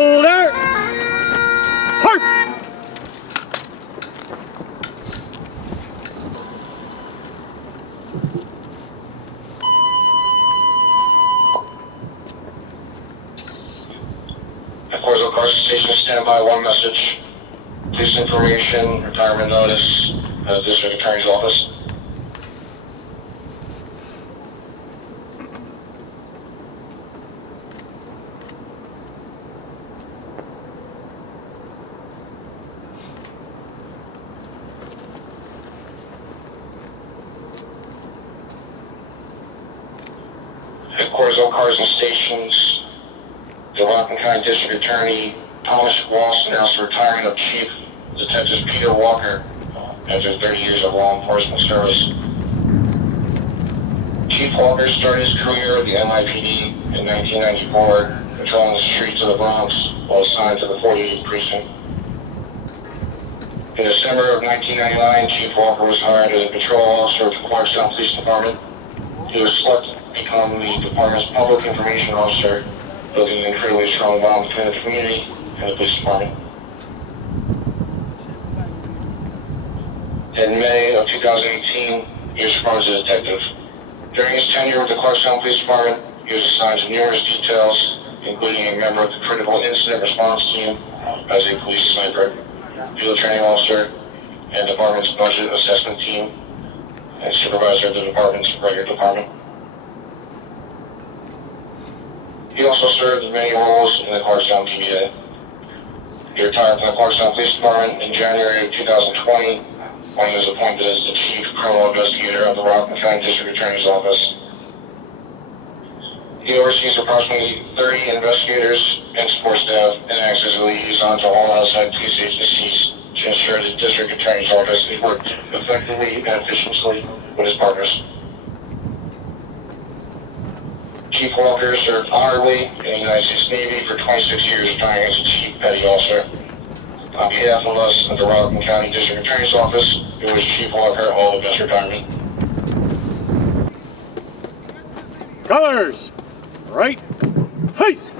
Shoulder! Harp! Of course, Clarkstown Station, stand by, one message. Police information, retirement notice, District Attorney's Office. Headquarters on cars and stations. The Rockland County District Attorney Thomas Walsh announced the retirement of Chief Detective Peter Walker after 30 years of law enforcement service. Chief Walker started his career at the NYPD in 1994, patrolling the streets of the Bronx while assigned to the 48th Precinct. In December of 1999, Chief Walker was hired as a patrol officer at the Clarkstown Police Department. He was selected to become the department's public information officer, building an incredibly strong bond between the community and the police department. In May of 2018, he was promoted to detective. During his tenure with the Clarkstown Police Department, he was assigned to numerous details, including a member of the Critical Incident Response Team as a police sniper, field training officer, and department's budget assessment team, and supervisor of the department's regular department. He also served in many roles in the Clarkstown PBA. He retired from the Clarkstown Police Department in January of 2020 when he was appointed as the Chief Criminal Investigator of the Rockland County District Attorney's Office. He oversees approximately 30 investigators and support staff and acts as a liaison to all outside police agencies to ensure the District Attorney's Office is worked effectively and efficiently with his partners. Chief Walker served honorably in the United States Navy for 26 years, retiring as a Chief Petty Officer. On behalf of us at the Rockland County District Attorney's Office, we wish Chief Walker all the best retirement. Colors! Right? Heist!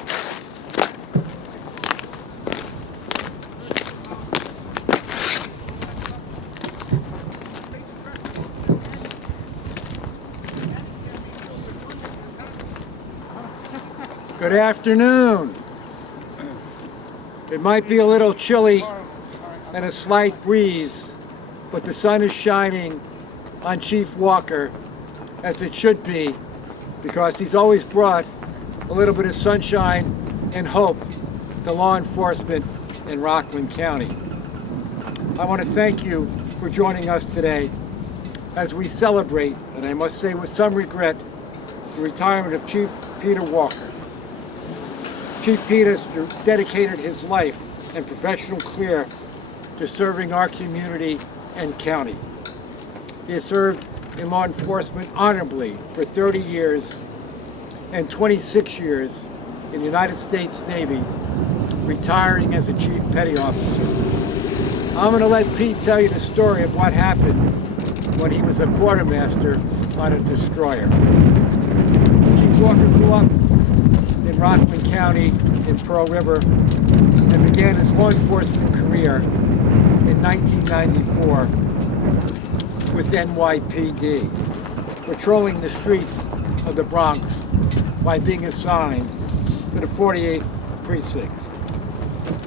Good afternoon. It might be a little chilly and a slight breeze, but the sun is shining on Chief Walker, as it should be, because he's always brought a little bit of sunshine and hope to law enforcement in Rockland County. I want to thank you for joining us today as we celebrate, and I must say with some regret, the retirement of Chief Peter Walker. Chief Peter dedicated his life and professional career to serving our community and county. He has served in law enforcement honorably for 30 years and 26 years in the United States Navy, retiring as a Chief Petty Officer. I'm going to let Pete tell you the story of what happened when he was a quartermaster on a destroyer. Chief Walker grew up in Rockland County in Pearl River and began his law enforcement career in 1994 with NYPD, patrolling the streets of the Bronx by being assigned to the 48th Precinct.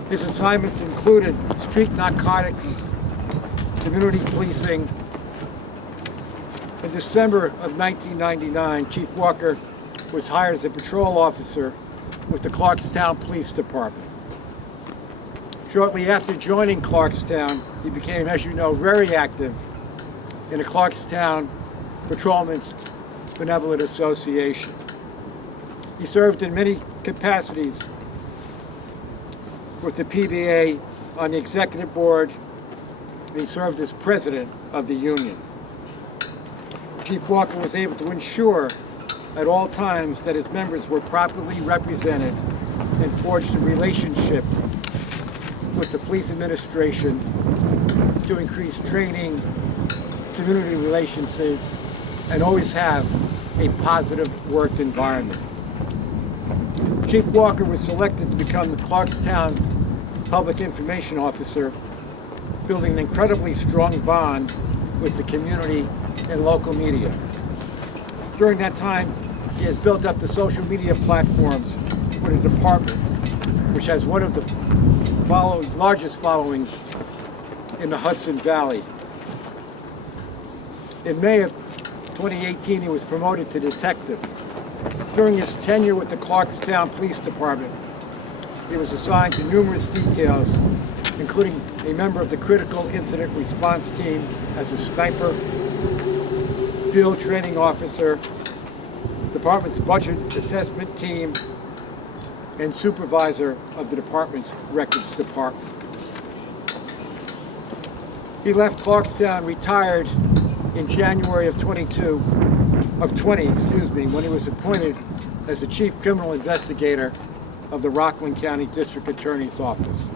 His assignments included street narcotics, community policing. In December of 1999, Chief Walker was hired as a patrol officer with the Clarkstown Police Department. Shortly after joining Clarkstown, he became, as you know, very active in the Clarkstown Patrolmen's Benevolent Association. He served in many capacities with the PBA on the executive board, and he served as president of the union. Chief Walker was able to ensure at all times that his members were properly represented and forged a relationship with the police administration to increase training, community relationships, and always have a positive work environment. Chief Walker was selected to become the Clarkstown's Public Information Officer, building an incredibly strong bond with the community and local media. During that time, he has built up the social media platforms for the department, which has one of the largest followings in the Hudson Valley. In May of 2018, he was promoted to detective. During his tenure with the Clarkstown Police Department, he was assigned to numerous details, including a member of the Critical Incident Response Team as a sniper, field training officer, department's budget assessment team, and supervisor of the department's records department. He left Clarkstown retired in January of 20, when he was appointed as the Chief Criminal Investigator of the Rockland County District Attorney's Office,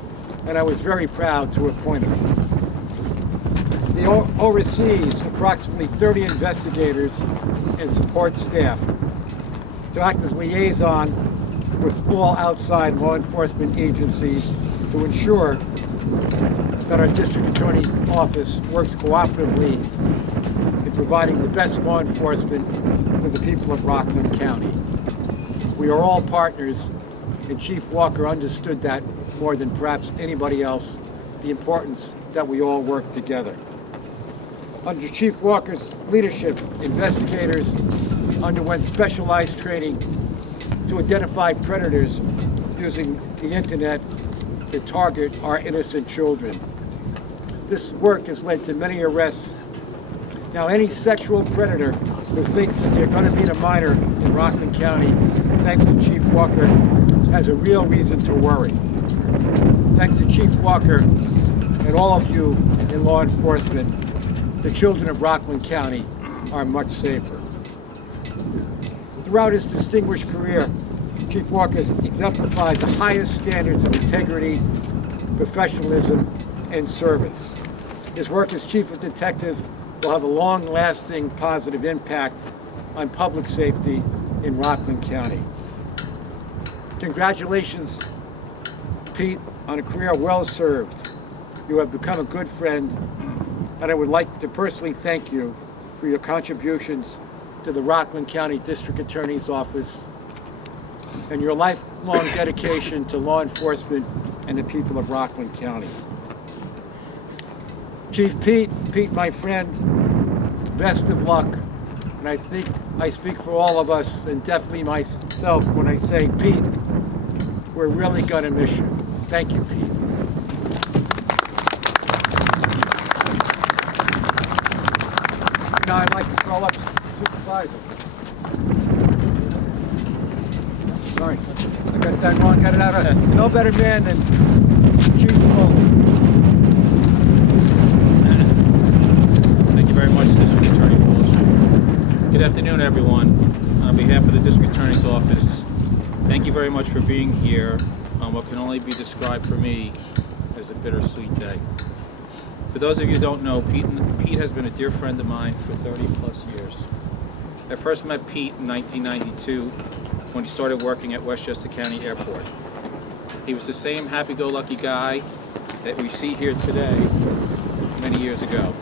and I was very proud to appoint him. He oversees approximately 30 investigators and support staff to act as liaison with all outside law enforcement agencies to ensure that our District Attorney's Office works cooperatively in providing the best law enforcement to the people of Rockland County. We are all partners, and Chief Walker understood that more than perhaps anybody else, the importance that we all work together. Under Chief Walker's leadership, investigators underwent specialized training to identify predators using the internet to target our innocent children. This work has led to many arrests. Now, any sexual predator who thinks that they're going to meet a minor in Rockland County, thanks to Chief Walker, has a real reason to worry. Thanks to Chief Walker and all of you in law enforcement, the children of Rockland County are much safer. Throughout his distinguished career, Chief Walker has exemplified the highest standards of integrity, professionalism, and service. His work as Chief of Detective will have a long-lasting positive impact on public safety in Rockland County. Congratulations, Pete, on a career well served. You have become a good friend, and I would like to personally thank you for your contributions to the Rockland County District Attorney's Office and your lifelong dedication to law enforcement and the people of Rockland County. Chief Pete, my friend, best of luck. And I think I speak for all of us, and definitely myself, when I say, Pete, we're really gonna miss you. Thank you, Pete. Now I'd like to call up Supervisor. Sorry, I got that wrong, got it out of no better man than Chief Walker. Thank you very much, District Attorney Walsh. Good afternoon, everyone. On behalf of the District Attorney's Office, thank you very much for being here on what can only be described for me as a bittersweet day. For those of you who don't know, Pete has been a dear friend of mine for 30 plus years. I first met Pete in 1992 when he started working at Westchester County Airport. He was the same happy-go-lucky guy that we see here today many years ago.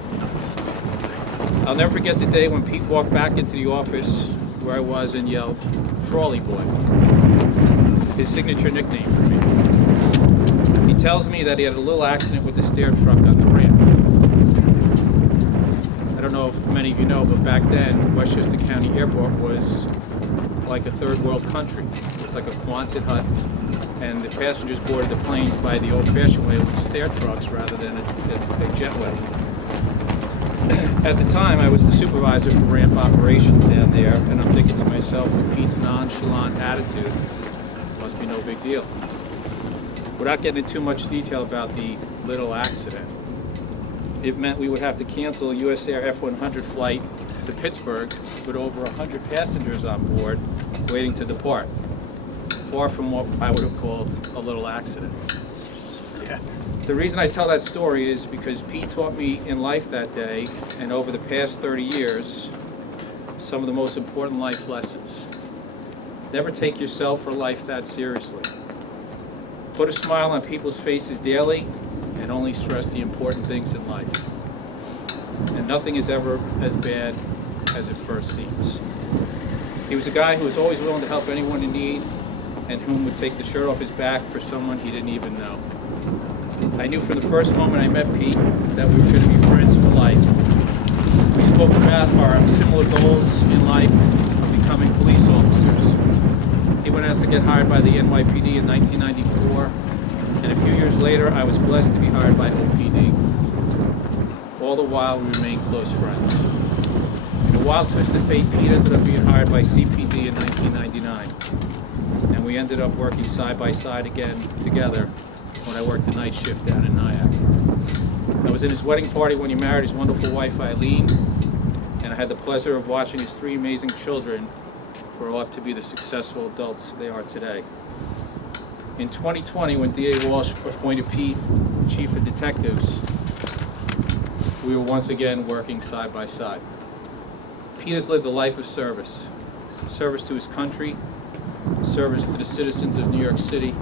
I'll never forget the day when Pete walked back into the office where I was and yelled, "Frawley Boy," his signature nickname for me. He tells me that he had a little accident with the stair truck on the ramp. I don't know if many of you know, but back then, Westchester County Airport was like a third world country. It was like a Quonset hut, and the passengers boarded the planes by the old-fashioned way with stair trucks rather than a jetway. At the time, I was the supervisor for ramp operations down there, and I'm thinking to myself, with Pete's nonchalant attitude, must be no big deal. Without getting into too much detail about the little accident, it meant we would have to cancel a US Air F-100 flight to Pittsburgh with over 100 passengers on board waiting to depart. Far from what I would have called a little accident. Yeah. The reason I tell that story is because Pete taught me in life that day, and over the past 30 years, some of the most important life lessons. Never take yourself or life that seriously. Put a smile on people's faces daily and only stress the important things in life. And nothing is ever as bad as it first seems. He was a guy who was always willing to help anyone in need and whom would take the shirt off his back for someone he didn't even know. I knew from the first moment I met Pete that we were going to be friends for life. We spoke about our similar goals in life of becoming police officers. He went out to get hired by the NYPD in 1994, and a few years later I was blessed to be hired by OPD. All the while we remained close friends. In a wild twist of fate, Pete ended up being hired by CPD in 1999, and we ended up working side by side again together when I worked the night shift down in Nyack. I was in his wedding party when he married his wonderful wife Eileen, and I had the pleasure of watching his 3 amazing children grow up to be the successful adults they are today. In 2020, when DA Walsh appointed Pete Chief of Detectives, we were once again working side by side. Pete has lived a life of service. Service to his country, service to the citizens of New York City,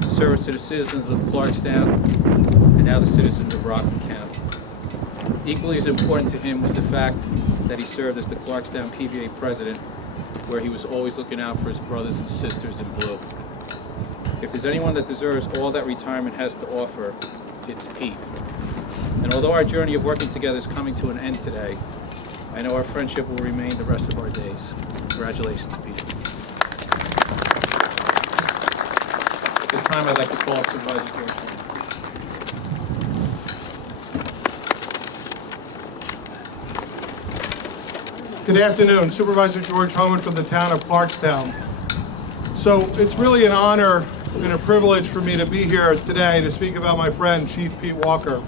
service to the citizens of Clarkstown, and now the citizens of Rockland County. Equally as important to him was the fact that he served as the Clarkstown PBA president, where he was always looking out for his brothers and sisters in blue. If there's anyone that deserves all that retirement has to offer, it's Pete. And although our journey of working together is coming to an end today, I know our friendship will remain the rest of our days. Congratulations, Pete. At this time, I'd like to call up Supervisor George. Good afternoon, Supervisor George Homan from the town of Clarkstown. So it's really an honor and a privilege for me to be here today to speak about my friend, Chief Pete Walker.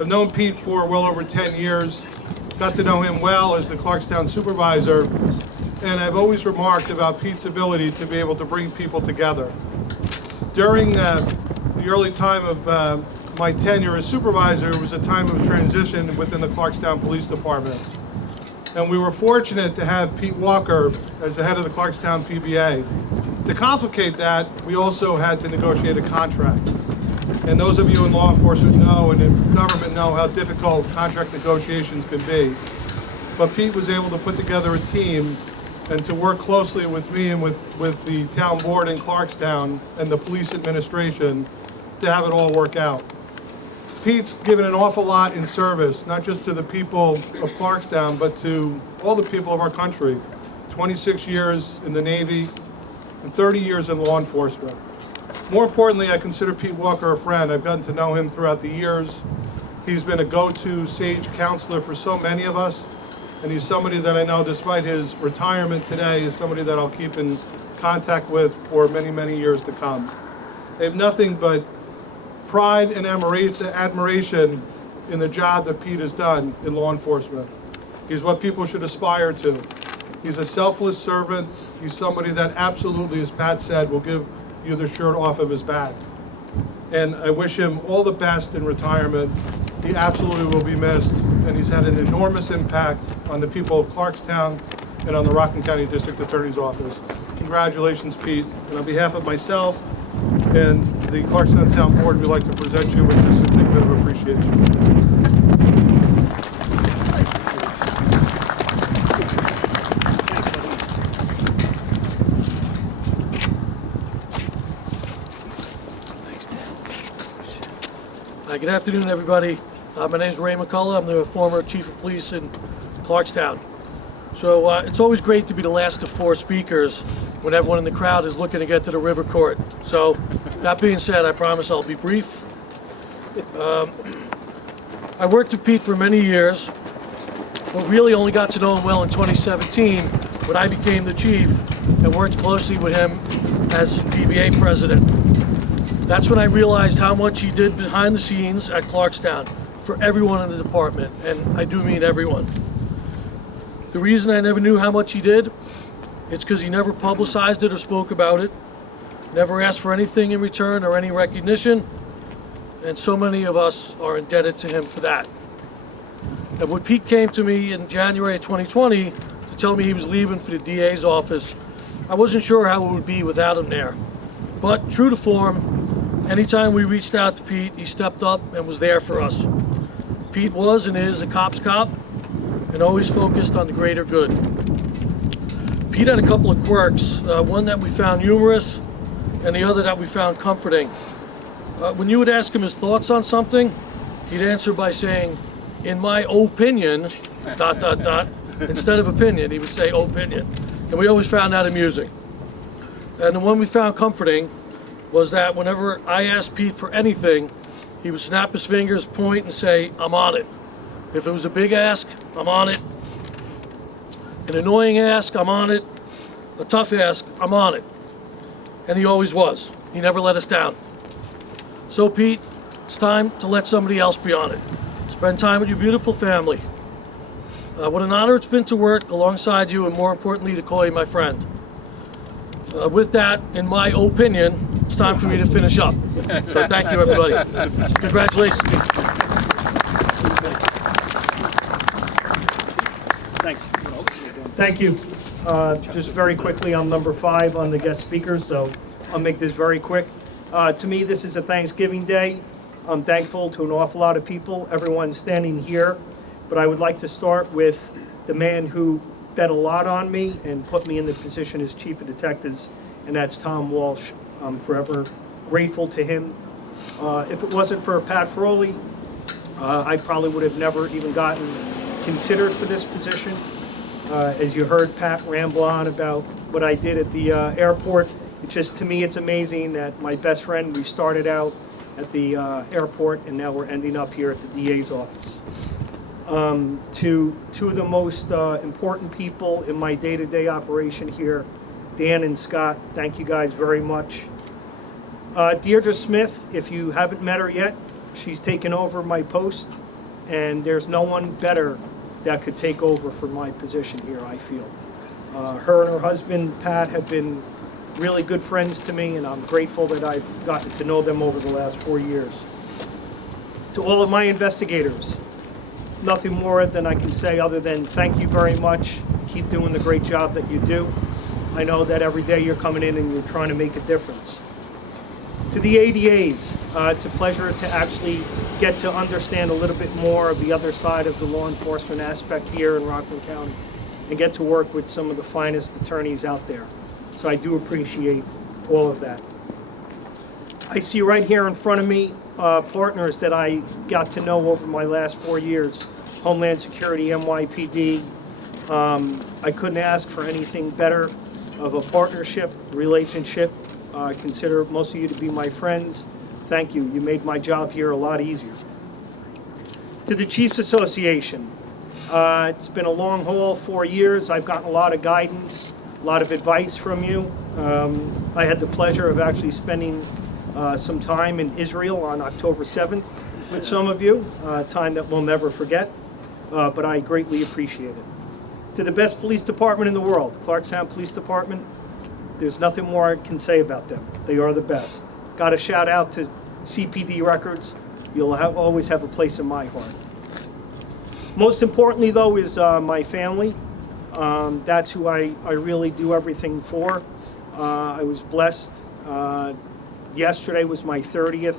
I've known Pete for well over 10 years, got to know him well as the Clarkstown Supervisor, and I've always remarked about Pete's ability to be able to bring people together. During the early time of my tenure as Supervisor, it was a time of transition within the Clarkstown Police Department. And we were fortunate to have Pete Walker as the head of the Clarkstown PBA. To complicate that, we also had to negotiate a contract. And those of you in law enforcement know and in government know how difficult contract negotiations can be. But Pete was able to put together a team and to work closely with me and with the town board in Clarkstown and the police administration to have it all work out. Pete's given an awful lot in service, not just to the people of Clarkstown, but to all the people of our country. 26 years in the Navy and 30 years in law enforcement. More importantly, I consider Pete Walker a friend. I've gotten to know him throughout the years. He's been a go-to sage counselor for so many of us, and he's somebody that I know, despite his retirement today, is somebody that I'll keep in contact with for many, many years to come. I have nothing but pride and admiration in the job that Pete has done in law enforcement. He's what people should aspire to. He's a selfless servant. He's somebody that absolutely, as Pat said, will give you the shirt off of his back. And I wish him all the best in retirement. He absolutely will be missed, and he's had an enormous impact on the people of Clarkstown and on the Rockland County District Attorney's Office. Congratulations, Pete. And on behalf of myself and the Clarkstown Town Board, we'd like to present you with this certificate of appreciation. Good afternoon, everybody. My name is Ray McCullough. I'm the former Chief of Police in Clarkstown. So it's always great to be the last of 4 speakers when everyone in the crowd is looking to get to the river court. So that being said, I promise I'll be brief. I worked with Pete for many years, but really only got to know him well in 2017 when I became the chief and worked closely with him as PBA president. That's when I realized how much he did behind the scenes at Clarkstown for everyone in the department, and I do mean everyone. The reason I never knew how much he did, it's because he never publicized it or spoke about it, never asked for anything in return or any recognition, and so many of us are indebted to him for that. And when Pete came to me in January of 2020 to tell me he was leaving for the DA's office, I wasn't sure how it would be without him there. But true to form, anytime we reached out to Pete, he stepped up and was there for us. Pete was and is a cop's cop and always focused on the greater good. Pete had a couple of quirks, one that we found humorous and the other that we found comforting. When you would ask him his thoughts on something, he'd answer by saying, "In my opinion, ... Instead of opinion, he would say opinion. And we always found that amusing. And the one we found comforting was that whenever I asked Pete for anything, he would snap his fingers, point, and say, "I'm on it." If it was a big ask, I'm on it. An annoying ask, I'm on it. A tough ask, I'm on it. And he always was. He never let us down. So Pete, it's time to let somebody else be on it. Spend time with your beautiful family. What an honor it's been to work alongside you, and more importantly, to call you my friend. With that, in my opinion, it's time for me to finish up. So thank you, everybody. Congratulations. Thanks. Thank you. Just very quickly, I'm number 5 on the guest speakers, so I'll make this very quick. To me, this is a Thanksgiving Day. I'm thankful to an awful lot of people, everyone standing here, but I would like to start with the man who bet a lot on me and put me in the position as Chief of Detectives, and that's Tom Walsh. I'm forever grateful to him. If it wasn't for Pat Froley, I probably would have never even gotten considered for this position. As you heard Pat ramble on about what I did at the airport, it's just, to me, it's amazing that my best friend, we started out at the airport and now we're ending up here at the DA's office. To two of the most important people in my day-to-day operation here, Dan and Scott, thank you guys very much. Deirdre Smith, if you haven't met her yet, she's taken over my post, and there's no one better that could take over for my position here, I feel. Her and her husband, Pat, have been really good friends to me, and I'm grateful that I've gotten to know them over the last 4 years. To all of my investigators, nothing more than I can say other than thank you very much. Keep doing the great job that you do. I know that every day you're coming in and you're trying to make a difference. To the ADAs, it's a pleasure to actually get to understand a little bit more of the other side of the law enforcement aspect here in Rockland County and get to work with some of the finest attorneys out there. So I do appreciate all of that. I see right here in front of me partners that I got to know over my last 4 years. Homeland Security, NYPD. I couldn't ask for anything better of a partnership, relationship. I consider most of you to be my friends. Thank you. You made my job here a lot easier. To the Chiefs Association. It's been a long haul, 4 years. I've gotten a lot of guidance, a lot of advice from you. I had the pleasure of actually spending some time in Israel on October 7th with some of you, a time that we'll never forget, but I greatly appreciate it. To the best police department in the world, Clarkstown Police Department, there's nothing more I can say about them. They are the best. Got a shout out to CPD Records. You'll always have a place in my heart. Most importantly, though, is my family. That's who I really do everything for. I was blessed. Yesterday was my 30th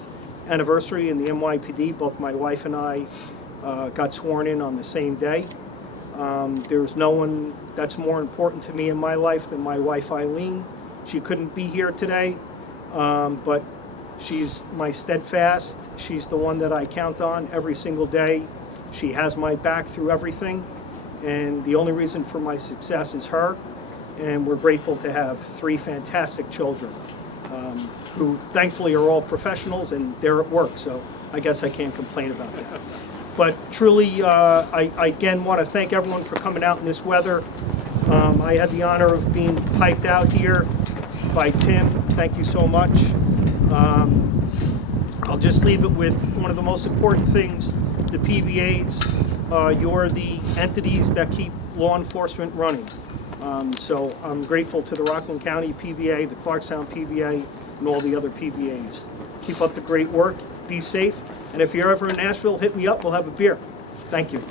anniversary in the NYPD. Both my wife and I got sworn in on the same day. There's no one that's more important to me in my life than my wife, Eileen. She couldn't be here today, but she's my steadfast. She's the one that I count on every single day. She has my back through everything, and the only reason for my success is her, and we're grateful to have 3 fantastic children who thankfully are all professionals and they're at work, so I guess I can't complain about that. But truly, I again want to thank everyone for coming out in this weather. I had the honor of being piped out here by Tim. Thank you so much. I'll just leave it with one of the most important things, the PBAs. You're the entities that keep law enforcement running. So I'm grateful to the Rockland County PBA, the Clarkstown PBA, and all the other PBAs. Keep up the great work. Be safe. And if you're ever in Nashville, hit me up. We'll have a beer. Thank you.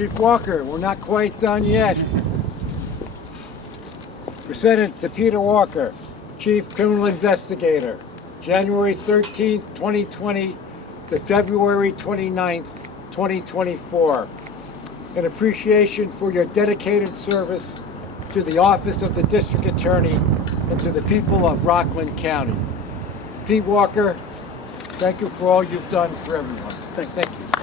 Chief Walker, we're not quite done yet. Presented to Peter Walker, Chief Criminal Investigator, January 13th, 2020 to February 29th, 2024. In appreciation for your dedicated service to the Office of the District Attorney and to the people of Rockland County. Pete Walker, thank you for all you've done for everyone. Thank you.